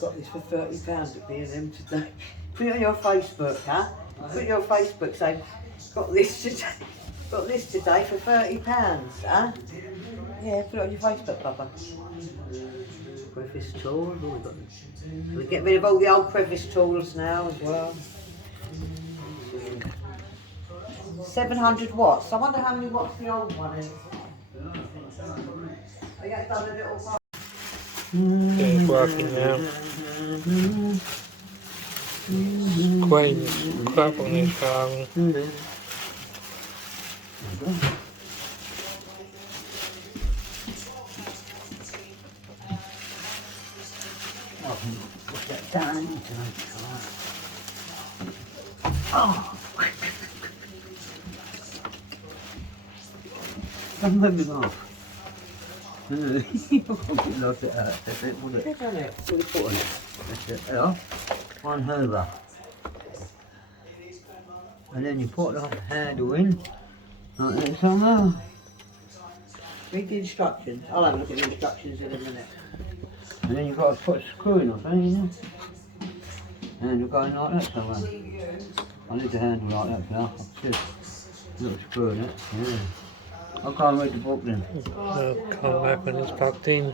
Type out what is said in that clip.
Got this for £30 at B&M today. Put it on your Facebook, huh? Put it on your Facebook saying, got this today for £30, huh? Yeah, put it on your Facebook, Papa. Crevice tools, oh, we get rid of all the old crevice tools now as well. 700 watts. I wonder how many watts the old one is. I got done a little part. Yeah, it's working now. Quite crap on this car. Put that down. Oh! I'm moving off. You probably lost it out, that's it, wasn't it? Click on it. Put the foot on it. That's it. There. One hoover. And then you put the handle in. Like that somehow. Read the instructions. I'll have a look at the instructions in a minute. And then you've got to put a screw in or something, you know? Handle going like that somewhere. I need the handle like that now. Little screw in it. Yeah. I'll go and read the book then. I'll come back when it's plugged in.